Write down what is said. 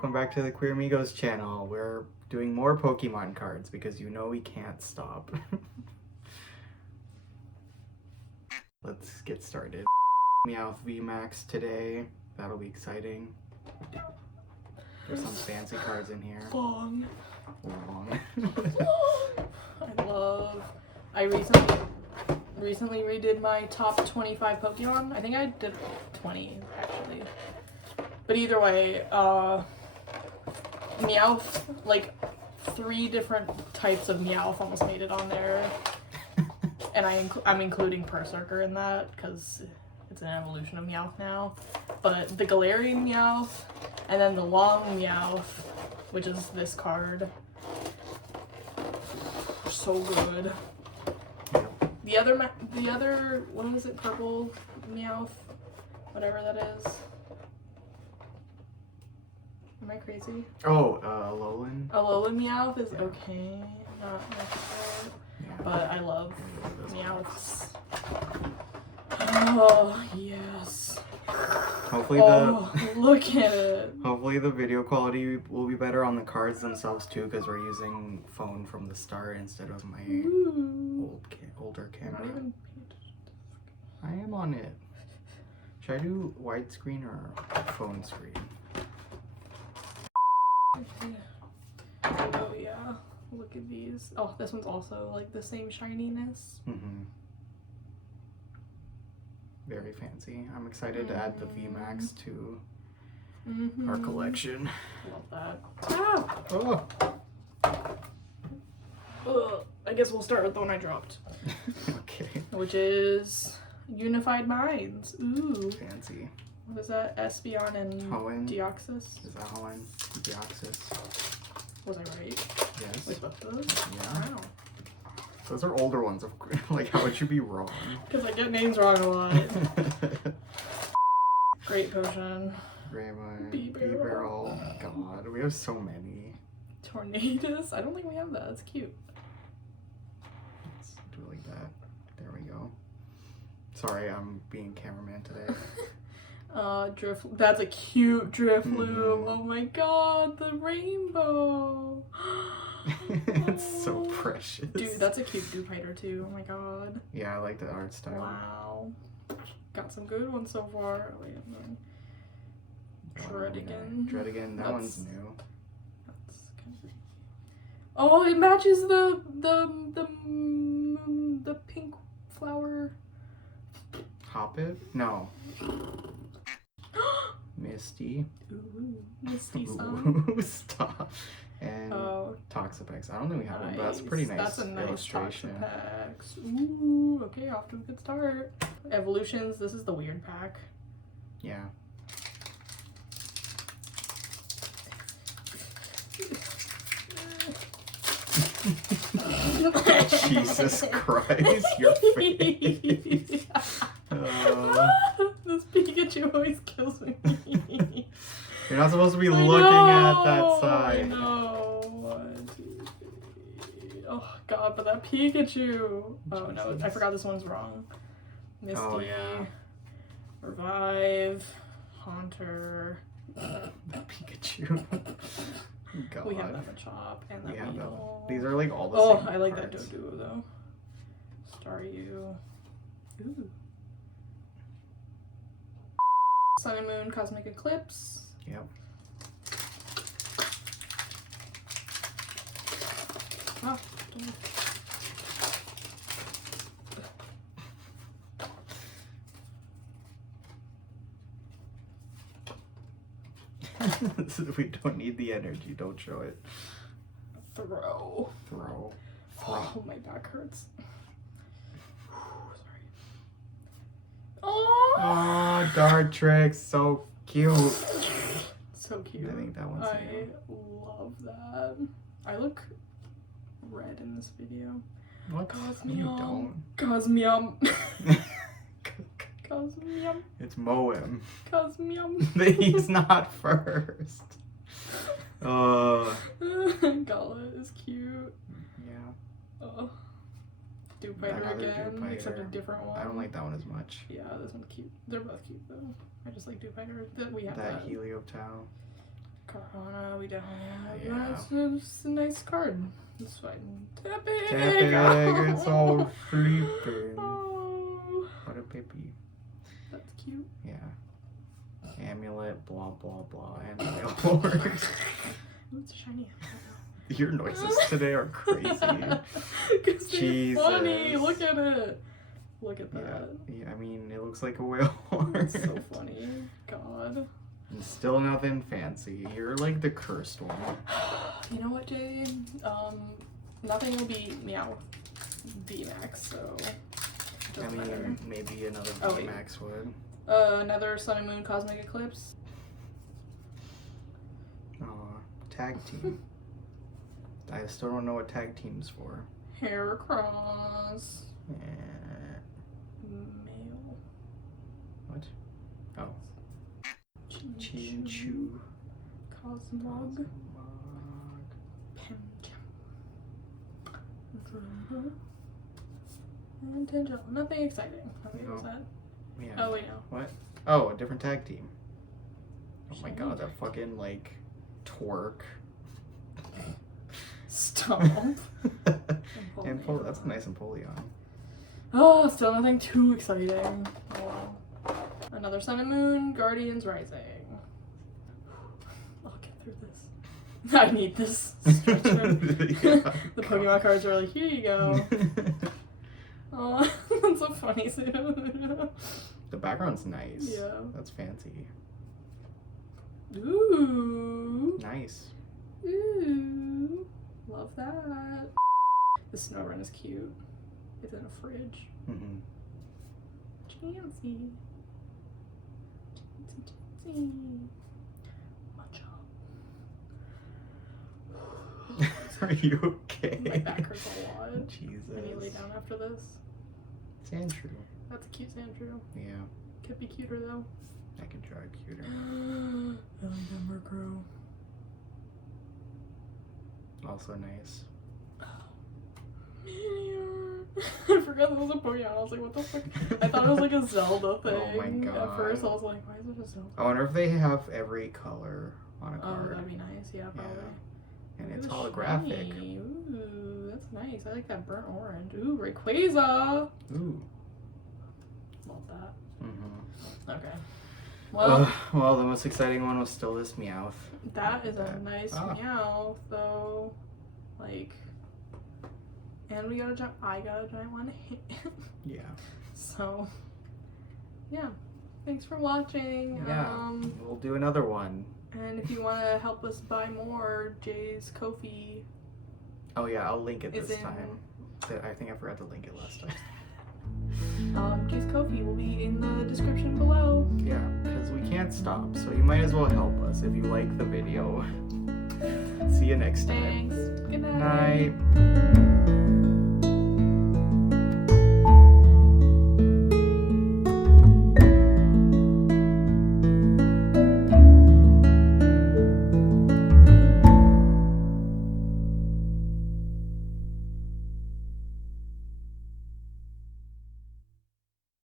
welcome back to the Queermigos channel. We're doing more Pokemon cards because you know we can't stop. Let's get started. Meowth VMAX today. That'll be exciting. There's some fancy cards in here. Long. I recently redid my top 25 Pokemon. I think I did 20 actually. But either way, Meowth, like 3 different types of Meowth almost made it on there. And I'm including Berserker in that because it's an evolution of Meowth now. But the Galarian Meowth, and then the long Meowth, which is this card. So good. The other, what is it, purple Meowth? Whatever that is. Am I crazy? Oh, Alolan. Alolan Meowth is okay. Not my favorite. Yeah. But I love Meowths. Oh, yes. Hopefully look at it. Hopefully the video quality will be better on the cards themselves too, because we're using phone from the start instead of my older camera. I am on it. Should I do widescreen or phone screen? Oh yeah, look at these. Oh, this one's also like the same shininess. Very fancy. I'm excited to add the VMAX to our collection. Love that. Ah! Oh. Ugh. I guess we'll start with the one I dropped. Okay. Which is Unified Minds. Ooh. Fancy. What is that? Espeon and Hoenn. Deoxys? Is that Hoenn? Deoxys. Was I right? Yes. With both those? Yeah. Wow. Those are older ones. Like, how would you be wrong? Because I get names wrong a lot. Great Potion. Greymon. B-Barrel. B-Barrel. God, we have so many. Tornadus? I don't think we have that. That's cute. Let's do it like that. There we go. Sorry, I'm being cameraman today. Drift. That's a cute Drifloon. Oh my god, the rainbow. It's so precious. Dude, that's a cute Dewpider too. Oh my god. Yeah, I like the art style. Wow. Got some good ones so far. Wait, Dredigan. Dredigan, that one's new. That's kind of... Oh, it matches the pink flower. Hoppit? No. Misty. Ooh, Misty Sun. Ooh, stop. And Toxapex. I don't think we have one, but that's a pretty nice That's a nice illustration. Toxapex. Ooh, okay, off to a good start. Evolutions, this is the weird pack. Yeah. Jesus Christ, your face. This Pikachu always kills me. You're not supposed to be looking at that side. I know. 1, 2, 3. Oh god, but that Pikachu. Oh no, I forgot this one's wrong. Misty. Oh yeah. Revive. Haunter. That Pikachu. God. We have that Machop and that Weedle. These are like all the same I like cards. that Doduo though. Staryu. Ooh. Sun and Moon Cosmic Eclipse. Yep. Ah, We don't need the energy. Don't show it. Throw. Oh, my back hurts. Sorry. Oh, Dartrix, so cute. So cute. I think that one's new. Love that. I look red in this video. What? Cosmium. You don't. Cosmium. Cosmium. It's Moem. Cosmium. He's not first. Gullet is cute. Yeah. Dewpider Another again, Dewpider. except a different one. I don't like that one as much. Yeah, this one's cute. They're both cute though. I just like Dewpider. That we have that Helioptile. Corona. down. Yeah. That's a nice card. It's fine. Tapping! Tapping, it's all sleeping. Oh, What a baby. that's cute. Yeah. Amulet, blah, blah, blah, and mail. It's shiny. Your noises today are crazy. Because they're funny. Jesus. Look at it. Look at that. Yeah, I mean, it looks like a whale horn. It's so funny. God. And still nothing fancy. You're like the cursed one. You know what, Jay? Nothing will beat Meowth VMAX, so it I doesn't mean, matter. maybe another Oh, wait. VMAX would. Another Sun and Moon Cosmic Eclipse. Aw, tag team. I still don't know what tag team's for. Heracross. Eh, Male. what? Oh. Chinchu. Chinchu. Cosmog. Pimcham. Drumbo. And Tangela. Nothing exciting. How many was No. that? Yeah. Oh, wait, no. What? Oh, a different tag team. Oh my Shiny god, that tag fucking, like, twerk. Stomp. Empoleon. That's a nice Empoleon. Oh, still nothing too exciting. Oh, well. Another Sun and Moon, Guardians Rising. I'll get through this. I need this stretcher. Yeah. The Pokemon cards are like, here you go. Oh, that's so funny. The background's nice. Yeah. That's fancy. Ooh. Nice. Ooh. Love that. The Snorunt is cute. It's in a fridge. Mm-hmm. Chansey. Chansey. Matcha. Are you okay? My back hurts a lot. Jesus. I need to lay down after this. Sandshrew. That's a cute Sandshrew. Yeah. Could be cuter though. I could draw a cuter. I like that Murkrow. Also nice. Meteor. I forgot that was a Pokemon. I was like, what the fuck? I thought it was like a Zelda thing. Oh my At God. first, I was like, why is it a Zelda? I wonder if they have every color on a Oh, card. that'd be nice. Yeah, probably. And it's Ooh, holographic. shiny. Ooh, that's nice. I like that burnt orange. Ooh, Rayquaza. Ooh. Love that. Mm-hmm. Okay. Well, Well, the most exciting one was still this Meowth. that is a nice Ah. Meowth, though. Like, and we got a giant. I got a giant one. Yeah. So, yeah. Thanks for watching. Yeah. We'll do another one. And if you want to help us buy more, Jay's Ko-fi Oh yeah, I'll link it is this in. time. I think I forgot to link it last time. Jay's Ko-fi will be in the description below. Yeah, because we can't stop, so you might as well help us if you like the video. See you next time. Thanks. Good Night.